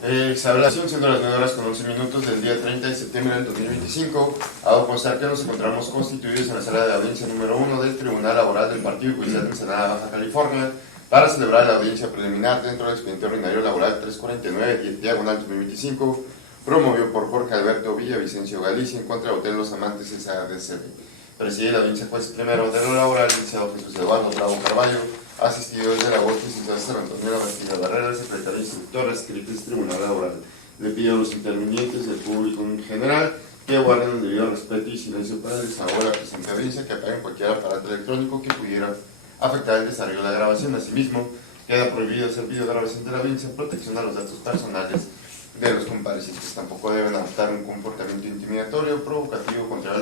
Se habla siendo las 9 horas con 11 minutos del día 30 de septiembre del 2025. Hago constar que nos encontramos constituidos en la sala de audiencia número 1 del Tribunal Laboral del Partido Judicial de Ensenada, Baja California, para celebrar la audiencia preliminar dentro del expediente ordinario laboral 349, diagonal 2025, promovido por Jorge Alberto Villavicencio Galicia en contra de Hotel Los Amantes SADCB. Preside la audiencia juez primero de lo laboral, licenciado Jesús Eduardo Bravo Carballo, asistido desde la voz licenciado San Antonio Bastida Barrera, secretario instructor adscrito del Tribunal Laboral. Le pido a los intervinientes y al público en general que guarden el debido respeto y silencio para el desahogo de la presente audiencia, que apaguen cualquier aparato electrónico que pudiera afectar el desarrollo de la grabación. Asimismo, queda prohibido hacer videograbación de la audiencia en protección a los datos personales de los comparecientes. Tampoco deben adoptar un comportamiento intimidatorio, provocativo, contrario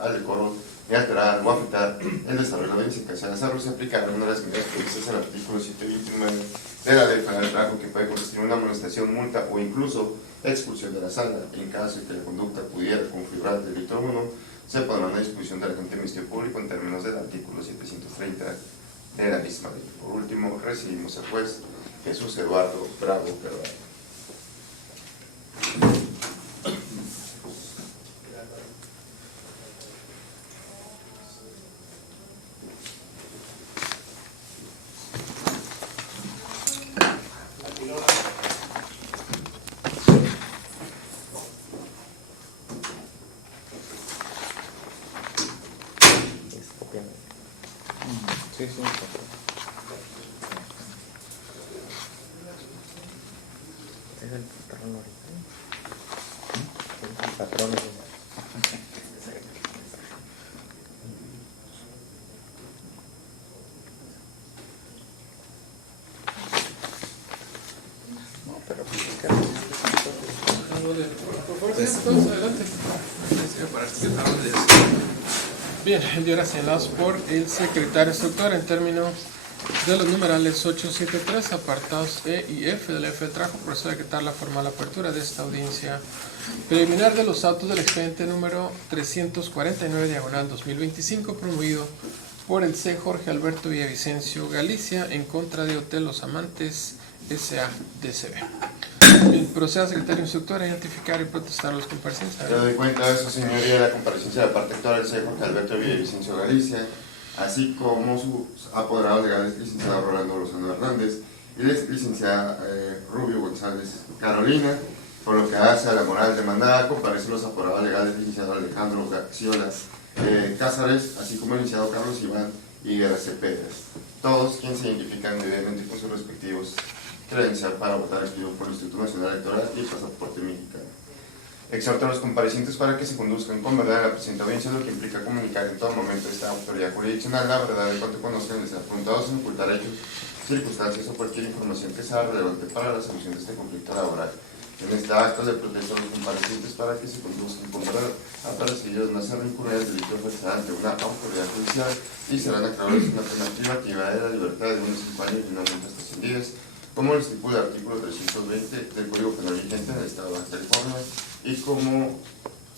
al decoro, ni alterar o afectar el desarrollo de la audiencia. En caso de hacerlo, se aplicará una de las medidas previstas en el artículo 729 de la Ley Federal del Trabajo, que puede consistir en una amonestación, multa o incluso expulsión de la sala. En caso de que la conducta pudiera configurar delito alguno, se pondrá a disposición del agente del Ministerio Público en términos del artículo 730 de la misma ley. Por último, recibimos al juez Jesús Eduardo Bravo Carvalho. Sí, sí. Es el patrón ahorita. El patrón. No, pero pues es que adelante. Bien, el día ahora señalados por el secretario instructor en términos de los numerales 873, apartados E y F del F del trabajo, procede a decretar la formal apertura de esta audiencia preliminar de los autos del expediente número 349, diagonal 2025, promovido por el C. Jorge Alberto Villavicencio Galicia en contra de Hotel Los Amantes SADCB. Proceda, secretario instructor, a identificar y protestar a los comparecientes. Le doy cuenta de su señoría de la comparecencia de la parte actual del señor Jorge Alberto Villavicencio Galicia, así como su apoderado legal, licenciado Rolando Lozano Hernández, y la licenciada Rubio González Carolina. Por lo que hace a la moral demandada, comparecen los apoderados legales, licenciado Alejandro Gaxiola Cázares, así como el licenciado Carlos Iván y Cepeda, todos quienes se identifican debidamente con sus respectivos credencial para votar expedido por el Instituto Nacional Electoral y el pasaporte mexicano. Exhorto a los comparecientes para que se conduzcan con verdad en la presente audiencia, lo que implica comunicar en todo momento a esta autoridad jurisdiccional la verdad de cuanto conozcan, les sea preguntado sin ocultar hechos, circunstancias o cualquier información que sea relevante para la solución de este conflicto laboral. En este acto le protesto a los comparecientes para que se conduzcan con verdad, para que ellos no sean incurrir el delito ofensivo ante una autoridad judicial y serán aclarados una pena privativa de la libertad de unos 5 años y una multa hasta 100 días, como lo estipula el artículo 320 del Código Penal vigente en el Estado de Baja California, y como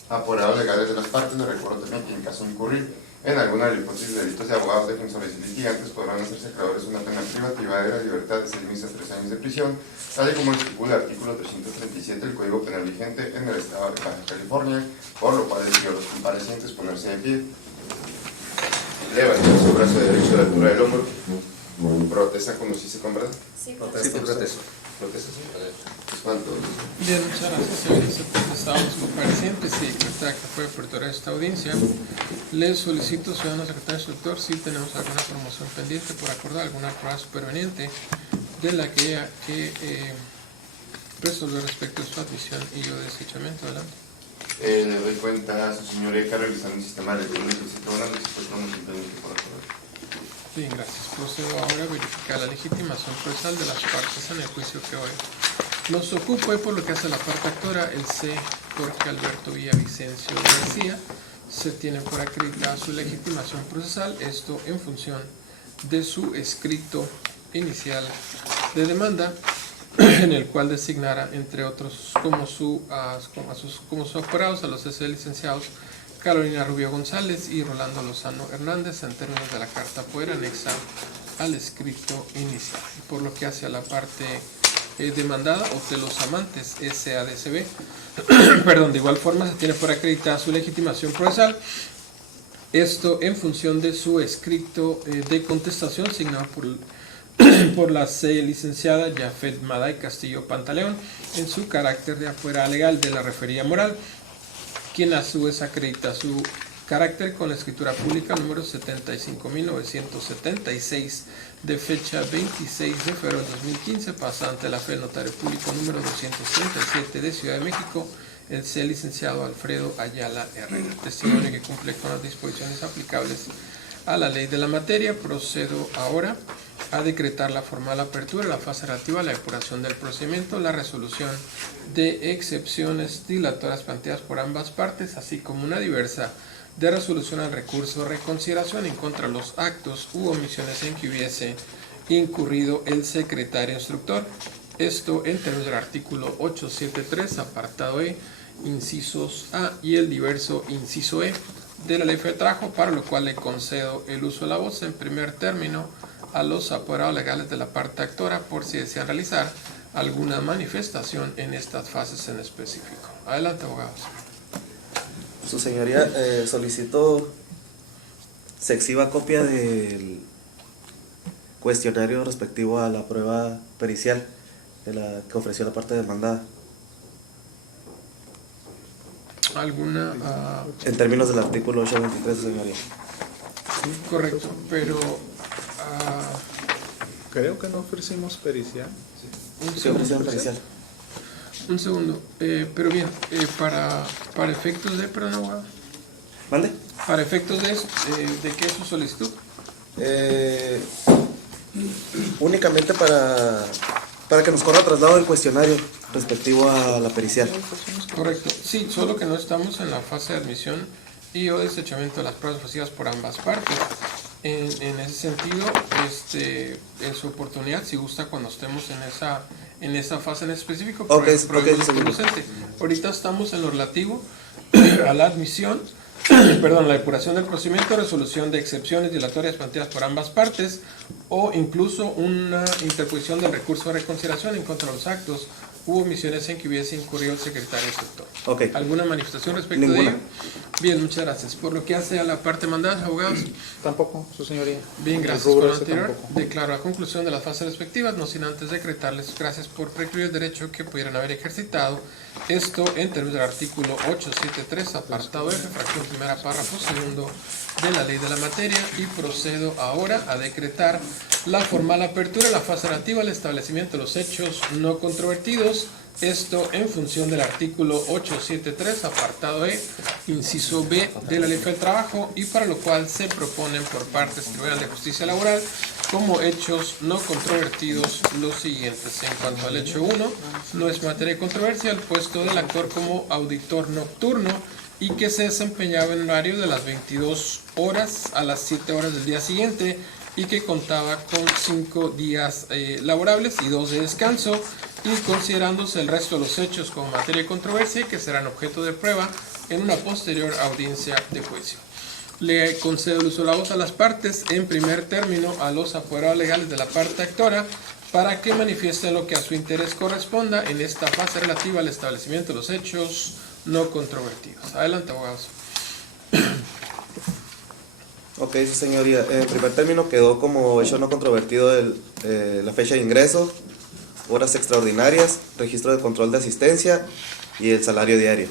apoderados legales de las partes, le recuerdo también que en caso de incurrir en alguna de las hipótesis de delitos de abogados, defensores y litigantes, podrán hacerse acreedores una pena privativa de la libertad de 6 meses a 3 años de prisión, tal y como lo estipula el artículo 337 del Código Penal vigente en el Estado de Baja California, por lo cual les pido a los comparecientes ponerse de pie, levantar su brazo derecho a la altura del hombro. ¿Protesta conducirse con verdad? Sí, ¿Protesta? ¿Protesta? ¿Sí? ¿Cuánto? Bien, muchas gracias, señores. Protestados los comparecientes y decretar que fue apertura de esta audiencia. Les solicito, ciudadano secretario instructor, si tenemos alguna promoción pendiente por acordar, alguna prueba superveniente de la que resolver respecto a su admisión y o desechamiento. Adelante. Le doy cuenta a su señoría que realizar un sistema electrónico y se toman y después promoción pendiente por acordar. Bien, gracias. Procedo ahora a verificar la legitimación procesal de las partes en el juicio que hoy nos ocupa, y por lo que hace la parte actora, el C. Jorge Alberto Villavicencio García, se tiene por acreditada su legitimación procesal, esto en función de su escrito inicial de demanda, en el cual designara, entre otros, como sus apoderados a los licenciados Carolina Rubio González y Rolando Lozano Hernández en términos de la carta poder anexa al escrito inicial. Por lo que hace a la parte demandada o de los amantes SADCB. Perdón, de igual forma se tiene por acreditada su legitimación procesal. Esto en función de su escrito de contestación signado por la licenciada Jafet Maday Castillo Pantaleón en su carácter de afuera legal de la referida moral, quien a su vez acredita su carácter con la escritura pública número 75.976 de fecha 26 de febrero de 2015, pasada ante la fe del notario público número 237 de Ciudad de México, el C. licenciado Alfredo Ayala Herrera. Testimonio que cumple con las disposiciones aplicables a la ley de la materia. Procedo ahora a decretar la formal apertura de la fase relativa a la depuración del procedimiento, la resolución de excepciones dilatorias planteadas por ambas partes, así como una diversa de resolución al recurso de reconsideración en contra de los actos u omisiones en que hubiese incurrido el secretario instructor. Esto en términos del artículo 873, apartado E, incisos A y el diverso inciso E de la Ley Federal del Trabajo, para lo cual le concedo el uso de la voz en primer término a los apoderados legales de la parte actora por si desean realizar alguna manifestación en estas fases en específico. Adelante, abogados. Su señoría, solicito se exhiba copia del cuestionario respectivo a la prueba pericial de la que ofreció la parte demandada. ¿Alguna? En términos del artículo 823, señoría. Correcto, pero Creo que no ofrecimos pericial. Sí, ofrecieron pericial. un segundo, pero bien, para efectos de, perdón, abogado, ¿Mande? para efectos de qué es su solicitud. Únicamente para que nos corra traslado del cuestionario respectivo a la pericial. Correcto, sí, solo que no estamos en la fase de admisión y o desechamiento de las pruebas ofrecidas por ambas partes. En ese sentido, en su oportunidad, si gusta, cuando estemos en esa fase en específico, conducente. Ahorita estamos en lo relativo a la admisión, la depuración del procedimiento, resolución de excepciones dilatorias planteadas por ambas partes o incluso una interposición del recurso de reconsideración en contra de los actos u omisiones en que hubiese incurrido el secretario instructor. Okay. ¿Alguna manifestación respecto Ninguna. de ello? Bien, muchas gracias. Por lo que hace a la parte mandada, abogados. Tampoco, su señoría. Bien, gracias El por rubro lo ese anterior. tampoco. Declaro la conclusión de las fases respectivas, no sin antes decretarles gracias por precluir el derecho que pudieran haber ejercitado. Esto en términos del artículo 873, apartado F, fracción primera, párrafo segundo de la ley de la materia, y procedo ahora a decretar la formal apertura de la fase relativa al establecimiento de los hechos no controvertidos. Esto en función del artículo 873, apartado E, inciso B de la Ley Federal del Trabajo, y para lo cual se proponen por partes Tribunal de Justicia Laboral como hechos no controvertidos los siguientes. En cuanto al hecho 1, no es materia de controversia el puesto del actor como auditor nocturno y que se desempeñaba en horario de las 22 horas a las 7 horas del día siguiente y que contaba con 5 días laborables y 2 de descanso, y considerándose el resto de los hechos como materia de controversia que serán objeto de prueba en una posterior audiencia de juicio. Le concedo el uso de la voz a las partes, en primer término a los apoderados legales de la parte actora, para que manifiesten lo que a su interés corresponda en esta fase relativa al establecimiento de los hechos no controvertidos. Adelante, abogados. Ok, sí, señoría. En primer término quedó como hecho no controvertido la fecha de ingreso, horas extraordinarias, registro de control de asistencia y el salario diario.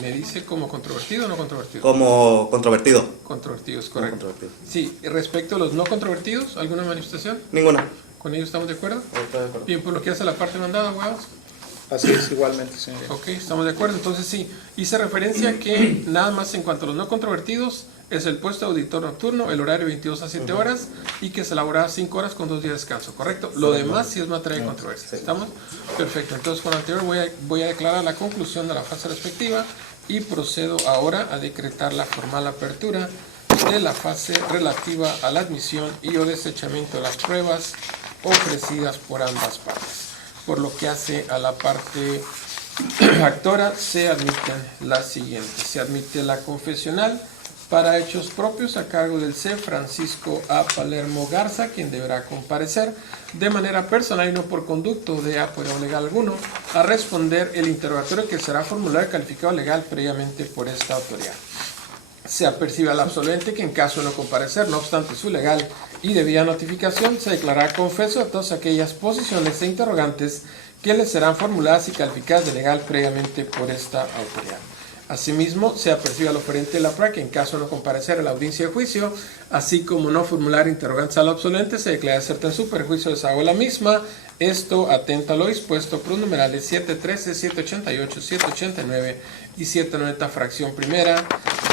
¿Me dice como controvertido o no controvertido? Como controvertido. Controvertido, es Como correcto. controvertido. Sí, y respecto a los no controvertidos, ¿alguna manifestación? Ninguna. ¿Con ellos estamos de acuerdo? Está de acuerdo. Bien, por lo que hace la parte mandada, abogados. Así es, igualmente, señoría. Ok, estamos de acuerdo. Entonces sí, hice referencia a que nada más en cuanto a los no controvertidos es el puesto de auditor nocturno, el horario 22 a 7 horas y que se elabora 5 horas con 2 días de descanso, ¿correcto? Lo demás sí es materia de controversia. Sí. ¿Estamos? Perfecto. Entonces con lo anterior voy a declarar la conclusión de la fase respectiva y procedo ahora a decretar la formal apertura de la fase relativa a la admisión y o desechamiento de las pruebas ofrecidas por ambas partes. Por lo que hace a la parte actora, se admiten las siguientes. Se admite la confesional para hechos propios a cargo del C. Francisco A. Palermo Garza, quien deberá comparecer de manera personal y no por conducto de apoyo legal alguno a responder el interrogatorio que será formulado y calificado legal previamente por esta autoridad. Se apercibe al absolvente que en caso de no comparecer, no obstante su legal y debida notificación, se declarará confeso de todas aquellas posiciones e interrogantes que le serán formuladas y calificadas de legal previamente por esta autoridad. Asimismo, se apercibe al oferente de la prueba que en caso de no comparecer a la audiencia de juicio, así como no formular interrogantes al absolvente, se declara cierto en su perjuicio de desahogo de la misma. Esto atenta a lo dispuesto por los numerales 713, 788, 789 y 790 fracción primera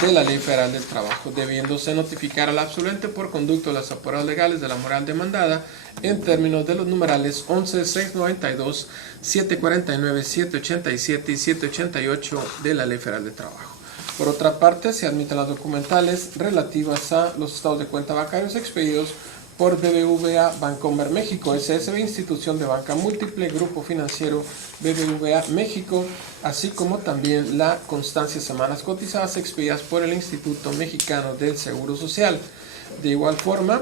de la Ley Federal del Trabajo, debiéndose notificar al absolvente por conducto de las apuradas legales de la moral demandada en términos de los numerales 11, 692, 749, 787 y 788 de la Ley Federal del Trabajo. Por otra parte, se admiten las documentales relativas a los estados de cuenta bancarios expedidos por BBVA Bancomer México, SSB, institución de banca múltiple, grupo financiero BBVA México, así como también la constancia de semanas cotizadas expedidas por el Instituto Mexicano del Seguro Social. De igual forma,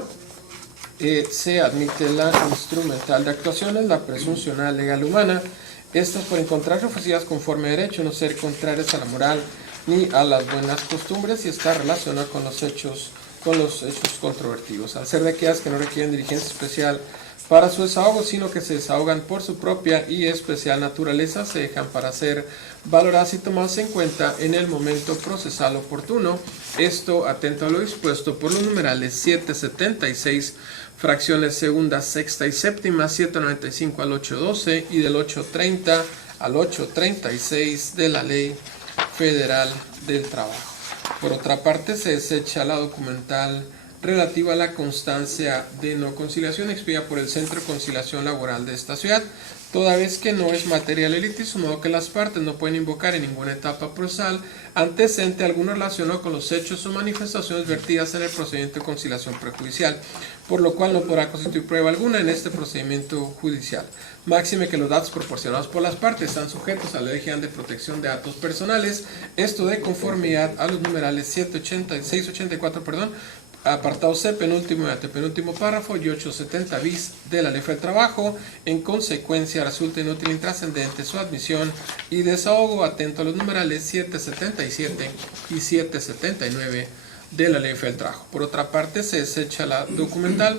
se admite la instrumental de actuaciones, la presunción legal humana, estas por encontrarse ofrecidas conforme a derecho, no ser contrarias a la moral ni a las buenas costumbres y estar relacionadas con los hechos controvertidos, al ser de aquellas que no requieren diligencia especial para su desahogo, sino que se desahogan por su propia y especial naturaleza, se dejan para ser valoradas y tomadas en cuenta en el momento procesal oportuno. Esto atento a lo dispuesto por los numerales 776, fracciones segunda, sexta y séptima, 795 al 812 y del 830 al 836 de la Ley Federal del Trabajo. Por otra parte, se desecha la documental relativa a la constancia de no conciliación expedida por el Centro de Conciliación Laboral de esta ciudad, toda vez que no es material litigioso, de modo que las partes no pueden invocar en ninguna etapa procesal antecedente alguno relacionado con los hechos o manifestaciones vertidas en el procedimiento de conciliación prejudicial, por lo cual no podrá constituir prueba alguna en este procedimiento judicial. Máxime que los datos proporcionados por las partes están sujetos a la Ley General de Protección de Datos Personales, esto de conformidad a los numerales 684, apartado C, penúltimo y antepenúltimo párrafo y 870 bis de la Ley del Trabajo. En consecuencia, resulta inútil e intrascendente su admisión y desahogo atento a los numerales 777 y 779 de la Ley del Trabajo. Por otra parte, se desecha la documental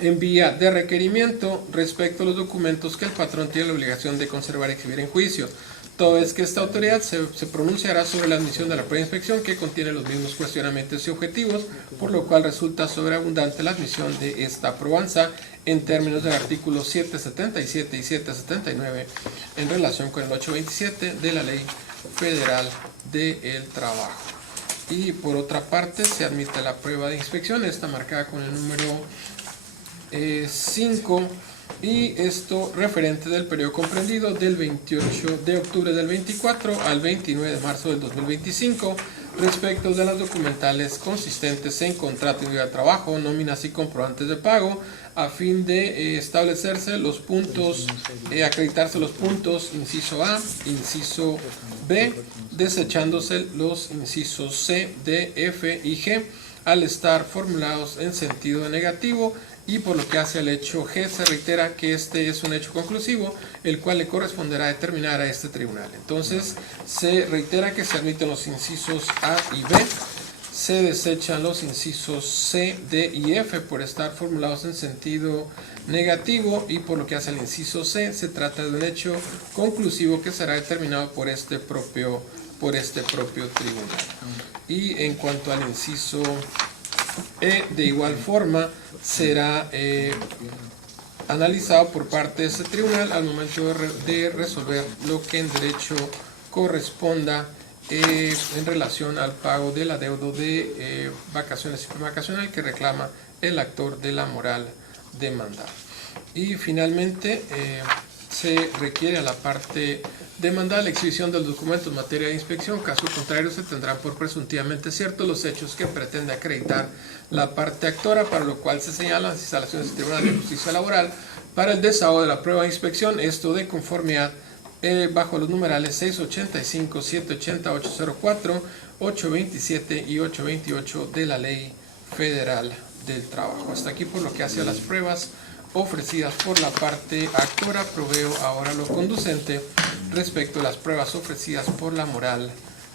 en vía de requerimiento respecto a los documentos que el patrón tiene la obligación de conservar y exhibir en juicio. Toda vez que esta autoridad se pronunciará sobre la admisión de la prueba de inspección que contiene los mismos cuestionamientos y objetivos, por lo cual resulta sobreabundante la admisión de esta probanza en términos del artículo 777 y 779 en relación con el 827 de la Ley Federal del Trabajo. Y por otra parte, se admite la prueba de inspección, está marcada con el número 5, y esto referente del periodo comprendido del 28 de octubre del 24 al 29 de marzo del 2025 respecto de las documentales consistentes en contrato de trabajo, nóminas y comprobantes de pago, a fin de establecerse los puntos, acreditarse los puntos inciso A, inciso B, desechándose los incisos C, D, F y G al estar formulados en sentido negativo. Y por lo que hace al hecho G, se reitera que este es un hecho conclusivo, el cual le corresponderá determinar a este tribunal. Entonces, se reitera que se admiten los incisos A y B, se desechan los incisos C, D y F por estar formulados en sentido negativo, y por lo que hace al inciso C, se trata de un hecho conclusivo que será determinado por este propio tribunal. Y en cuanto al inciso E, de igual forma, será analizado por parte de este tribunal al momento de resolver lo que en derecho corresponda en relación al pago del adeudo de vacaciones y prima vacacional que reclama el actor de la moral demandada. Y finalmente se requiere a la parte demandada la exhibición del documento en materia de inspección. Caso contrario, se tendrán por presuntivamente ciertos los hechos que pretende acreditar la parte actora, para lo cual se señalan las instalaciones del Tribunal de Justicia Laboral para el desahogo de la prueba de inspección, esto de conformidad bajo los numerales 685, 780, 804, 827 y 828 de la Ley Federal del Trabajo. Hasta aquí por lo que hace a las pruebas ofrecidas por la parte actora. Proveo ahora lo conducente respecto a las pruebas ofrecidas por la moral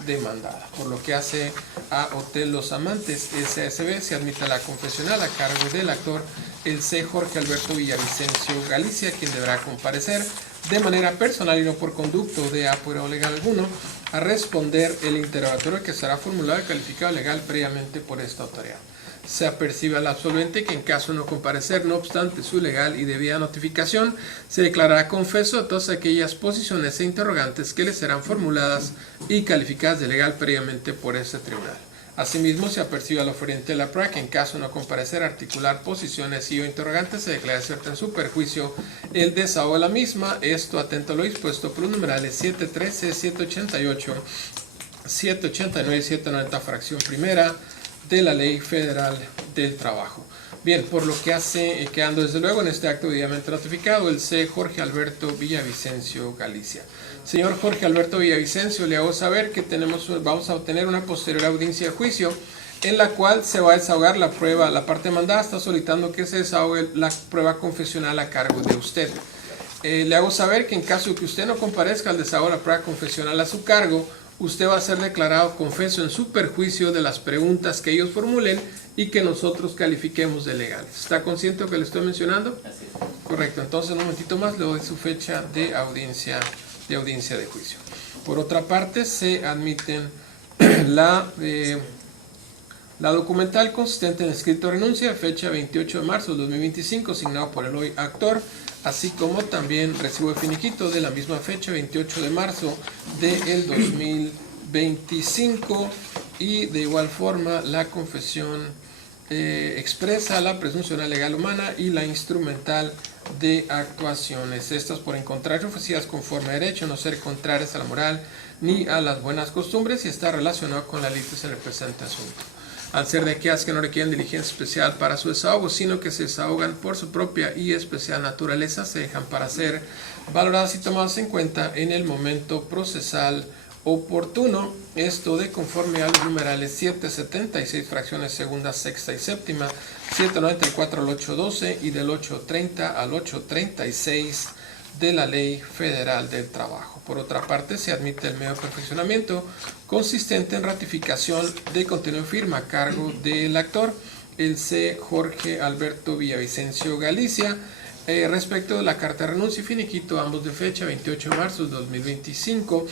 demandada. Por lo que hace a Hotel Los Amantes SASB, se admite la confesional a cargo del actor el C. Jorge Alberto Villavicencio Galicia, quien deberá comparecer de manera personal y no por conducto de apuro legal alguno a responder el interrogatorio que será formulado y calificado legal previamente por esta autoridad. Se apercibe al absolvente que en caso de no comparecer, no obstante su legal y debida notificación, se declarará confeso a todas aquellas posiciones e interrogantes que le serán formuladas y calificadas de legal previamente por este tribunal. Asimismo, se apercibe al oferente de la prueba que en caso de no comparecer, articular posiciones y o interrogantes, se declara cierta en su perjuicio el desahogo de la misma. Esto atento a lo dispuesto por los numerales 713, 788, 789 y 790, fracción primera de la Ley Federal del Trabajo. Bien, por lo que hace, quedando desde luego en este acto debidamente notificado, el C. Jorge Alberto Villavicencio Galicia. Señor Jorge Alberto Villavicencio, le hago saber que vamos a obtener una posterior audiencia de juicio en la cual se va a desahogar la prueba. La parte demandada está solicitando que se desahogue la prueba confesional a cargo de usted. Le hago saber que en caso de que usted no comparezca al desahogo de la prueba confesional a su cargo, usted va a ser declarado confeso en su perjuicio de las preguntas que ellos formulen y que nosotros califiquemos de legales. ¿Está consciente de lo que le estoy mencionando? Así es. Correcto. Entonces, un momentito más le doy su fecha de audiencia de juicio. Por otra parte, se admiten la documental consistente en escrito de renuncia, fecha 28 de marzo de 2025, asignado por el hoy actor, así como también recibo de finiquito de la misma fecha, 28 de marzo del 2025, y de igual forma la confesión expresa la presunción legal humana y la instrumental de actuaciones. Estas, por encontrarse ofrecidas conforme a derecho, no ser contrarias a la moral ni a las buenas costumbres y está relacionado con la ley que se le presenta asunto. Al ser de aquellas que no requieren diligencia especial para su desahogo, sino que se desahogan por su propia y especial naturaleza, se dejan para ser valoradas y tomadas en cuenta en el momento procesal oportuno. Esto de conforme a los numerales 776, fracciones segunda, sexta y séptima, 794 al 812 y del 830 al 836 de la Ley Federal del Trabajo. Por otra parte, se admite el medio de perfeccionamiento consistente en ratificación de contenido de firma a cargo del actor, el C. Jorge Alberto Villavicencio Galicia, respecto de la carta de renuncia y finiquito, ambos de fecha 28 de marzo de 2025,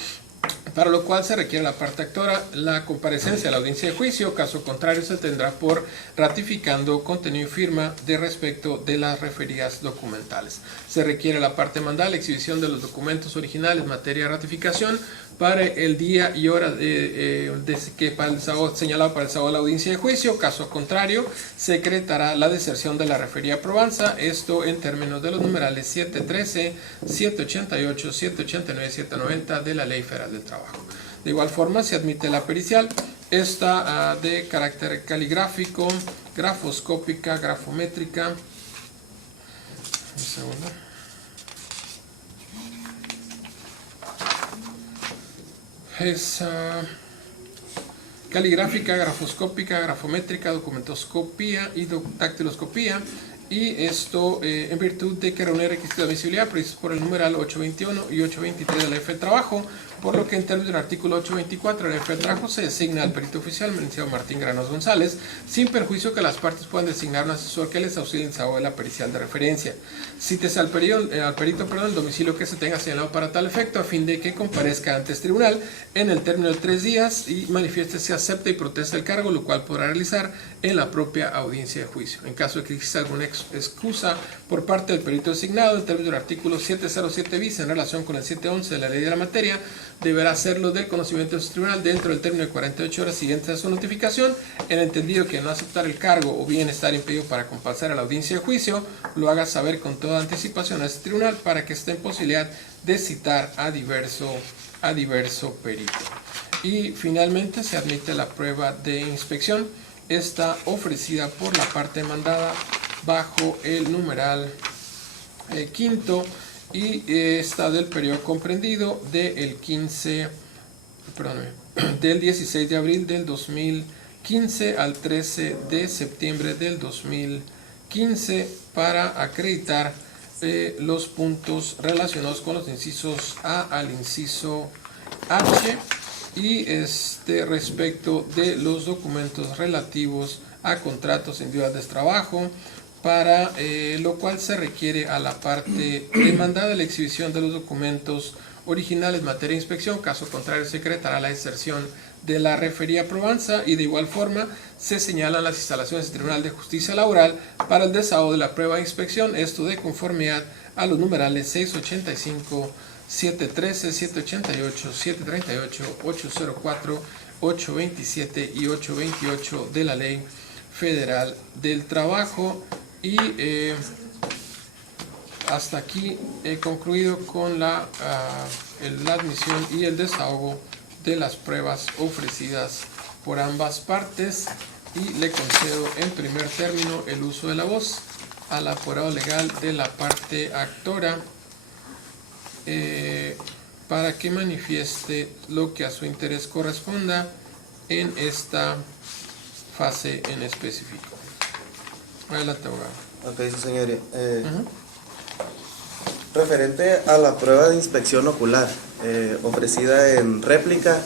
para lo cual se requiere la parte actora la comparecencia a la audiencia de juicio. Caso contrario, se tendrá por ratificando contenido y firma de respecto de las referidas documentales. Se requiere la parte mandada la exhibición de los documentos originales en materia de ratificación para el día y hora señalado para el desahogo de la audiencia de juicio. Caso contrario, se decretará la deserción de la referida probanza, esto en términos de los numerales 713, 788, 789 y 790 de la Ley Federal del Trabajo. De igual forma, se admite la pericial, esta de carácter caligráfico, grafoscópica, grafométrica. Un segundo. Es caligráfica, grafoscópica, grafométrica, documentoscopía y dactiloscopía, y esto en virtud de que reúne requisitos de admisibilidad previstos por el numeral 821 y 823 de la Ley del Trabajo, por lo que en términos del artículo 824 de la Ley del Trabajo se designa al perito oficial, licenciado Martín Granos González, sin perjuicio que las partes puedan designar un asesor que les auxilie en el desahogo de la pericial de referencia. Cítese al perito el domicilio que se tenga señalado para tal efecto, a fin de que comparezca ante este tribunal en el término de 3 días y manifieste si acepta y protesta el cargo, lo cual podrá realizar en la propia audiencia de juicio. En caso de que exista alguna excusa por parte del perito designado, en términos del artículo 707 bis en relación con el 711 de la ley de la materia, deberá hacerlo del conocimiento de su tribunal dentro del término de 48 horas siguientes a su notificación. En el entendido que no aceptar el cargo o bien estar impedido para comparecer a la audiencia de juicio, lo haga saber con toda anticipación a este tribunal para que esté en posibilidad de citar a diverso perito. Y finalmente se admite la prueba de inspección, esta ofrecida por la parte demandada bajo el numeral quinto, y está del periodo comprendido del 16 de abril del 2015 al 13 de septiembre del 2015 para acreditar los puntos relacionados con los incisos A al inciso H y respecto de los documentos relativos a contratos individuales de trabajo, para lo cual se requiere a la parte demandada la exhibición de los documentos originales en materia de inspección, caso contrario se decretará la deserción de la referida probanza, y de igual forma se señalan las instalaciones del Tribunal de Justicia Laboral para el desahogo de la prueba de inspección, esto de conformidad a los numerales 685, 713, 788, 738, 804, 827 y 828 de la Ley Federal del Trabajo. Y hasta aquí he concluido con la admisión y el desahogo de las pruebas ofrecidas por ambas partes, y le concedo en primer término el uso de la voz al apoderado legal de la parte actora para que manifieste lo que a su interés corresponda en esta fase en específico. Adelante, abogado. Ok, su señoría. Referente a la prueba de inspección ocular ofrecida en réplica,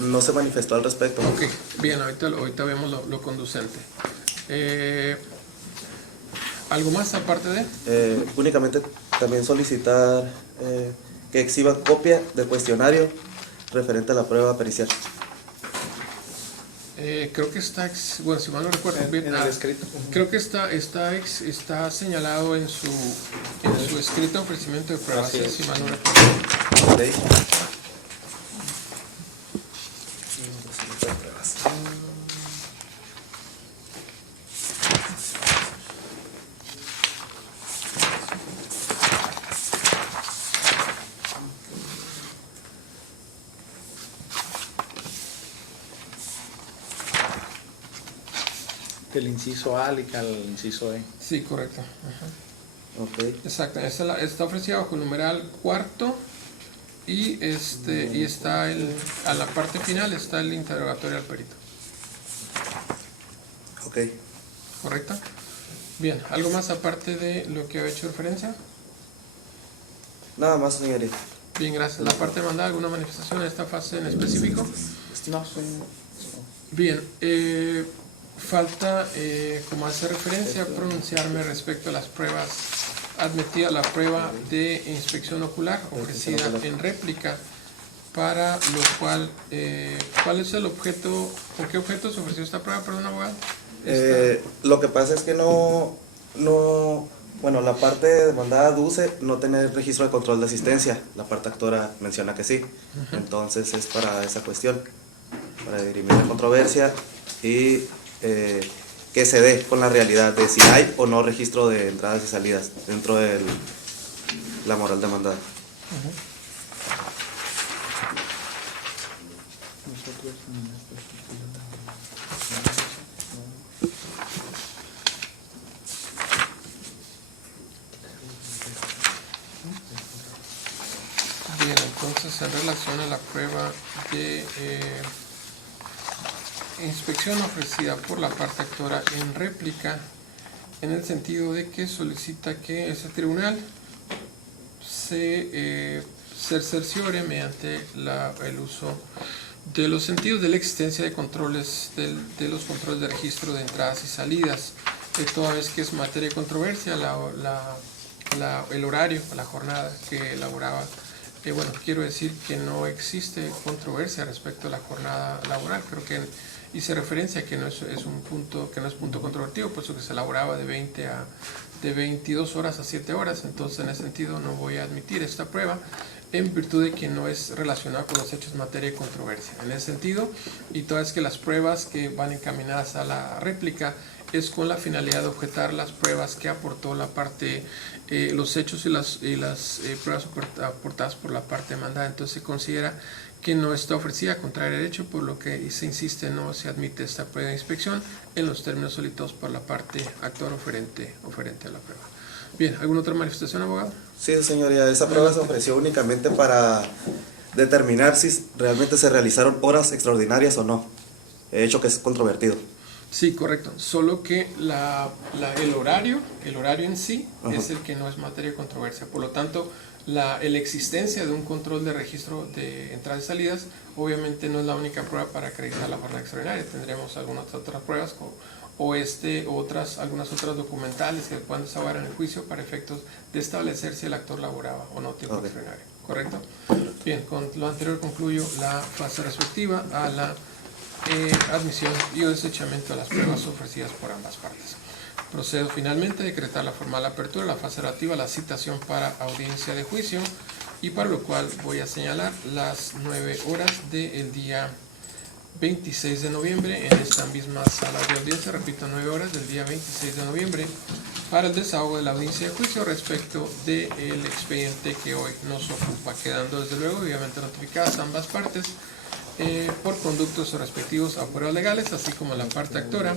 no se manifestó al respecto. Ok, bien, ahorita vemos lo conducente. ¿Algo más aparte de? Únicamente también solicitar que exhiba copia del cuestionario referente a la prueba pericial. Creo que está, bueno, si mal no recuerdo, bien, En el escrito. creo que está señalado en su escrito ofrecimiento de pruebas, Así es. si mal no recuerdo. Ok. Del inciso A al inciso E. Sí, correcto. Ajá. Ok. Exacto, está ofrecida bajo el numeral cuarto y está a la parte final está el interrogatorio al perito. Ok. ¿Correcto? Bien, ¿algo más aparte de lo que había hecho referencia? Nada más, señoría. Bien, gracias. La parte demandada, ¿alguna manifestación en esta fase en específico? No, soy... Bien, falta, como hace referencia, pronunciarme respecto a las pruebas admitidas, la prueba de inspección ocular ofrecida en réplica, para lo cual, ¿cuál es el objeto, por qué objeto se ofreció esta prueba, perdón, abogado? Lo que pasa es que bueno, la parte demandada aduce no tener registro de control de asistencia. La parte actora menciona que sí. Entonces es para esa cuestión, para dirimir la controversia y que se dé con la realidad de si hay o no registro de entradas y salidas dentro de la moral demandada. Bien, entonces en relación a la prueba de inspección ofrecida por la parte actora en réplica, en el sentido de que solicita que ese tribunal se cerciore mediante el uso de los sentidos de la existencia de controles, de los controles de registro de entradas y salidas, toda vez que es materia de controversia el horario, la jornada que elaboraba. Bueno, quiero decir que no existe controversia respecto a la jornada laboral, creo que hice referencia a que no es un punto, que no es punto controvertido, puesto que se elaboraba de 22 horas a 7 horas, entonces en ese sentido no voy a admitir esta prueba, en virtud de que no es relacionada con los hechos en materia de controversia. En ese sentido, y todas que las pruebas que van encaminadas a la réplica es con la finalidad de objetar las pruebas que aportó la parte, los hechos y las pruebas aportadas por la parte demandada. Entonces se considera que no está ofrecida contraria a derecho, por lo que se insiste no se admite esta prueba de inspección en los términos solicitados por la parte actora oferente a la prueba. Bien, ¿alguna otra manifestación, abogado? Sí, señoría, esa prueba se ofreció únicamente para determinar si realmente se realizaron horas extraordinarias o no, hecho que es controvertido. Sí, correcto. Solo que el horario en sí Ajá. es el que no es materia de controversia. Por lo tanto, la existencia de un control de registro de entradas y salidas obviamente no es la única prueba para acreditar la jornada extraordinaria. Tendremos algunas otras pruebas algunas otras documentales que puedan desahogar en el juicio para efectos de establecer si el actor laboraba o no tiempo extraordinario. ¿Correcto? Bien, con lo anterior concluyo la fase respectiva a la admisión y o desechamiento de las pruebas ofrecidas por ambas partes. Procedo finalmente a decretar la formal apertura, la fase relativa a la citación para audiencia de juicio, y para lo cual voy a señalar las 9 horas del día 26 de noviembre en esta misma sala de audiencia. Repito, 9 horas del día 26 de noviembre para el desahogo de la audiencia de juicio respecto del expediente que hoy nos ocupa, quedando desde luego obviamente notificadas ambas partes por conductos respectivos a pruebas legales, así como la parte actora,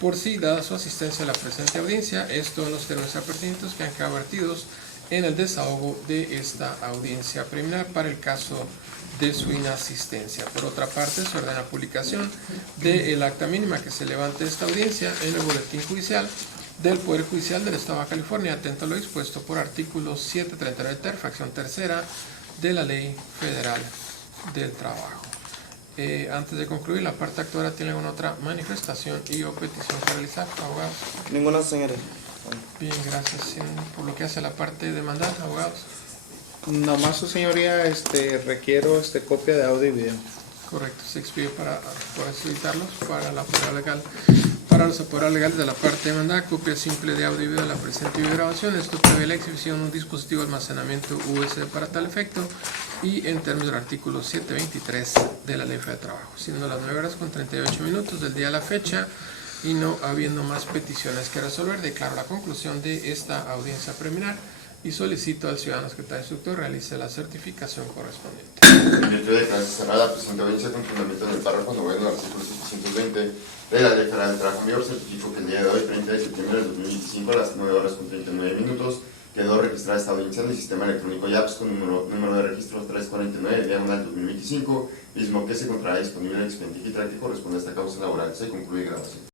por si, dada su asistencia a la presente audiencia, esto en los términos pertinentes que han quedado vertidos en el desahogo de esta audiencia preliminar para el caso de su inasistencia. Por otra parte, se ordena publicación del acta mínima que se levante esta audiencia en el boletín judicial del Poder Judicial del Estado de Baja California, atento a lo dispuesto por artículo 739 ter, fracción tercera de la Ley Federal del Trabajo. Antes de concluir, la parte actora tiene alguna otra manifestación y o petición que realizar, abogados. Ninguna, señoría. Bien, gracias. Por lo que hace la parte demandada, abogados. Nomás, su señoría, requiero copia de audio y video. Correcto, se expide para solicitarlos para la prueba legal. Para los apoderados legales de la parte demandada, copia simple de audio y video de la presente videograbación. Esto prevé la exhibición de un dispositivo de almacenamiento USB para tal efecto y en términos del artículo 723 de la Ley Federal de Trabajo. Siendo las 9 horas con 38 minutos del día a la fecha y no habiendo más peticiones que resolver, declaro la conclusión de esta audiencia preliminar y solicito al ciudadano secretario instructor realice la certificación correspondiente. En virtud de declaración cerrada, presente audiencia con fundamento en el párrafo 9 del artículo 720 de la Ley Federal del Trabajo en vigor, certifico que el día de hoy, 30 de septiembre del 2025, a las 9 horas con 39 minutos, quedó registrada esta audiencia en el sistema electrónico YAPS con número de registro 349/2025, mismo que se encontrará disponible en el expediente digital que corresponde a esta causa laboral. Se concluye grabación.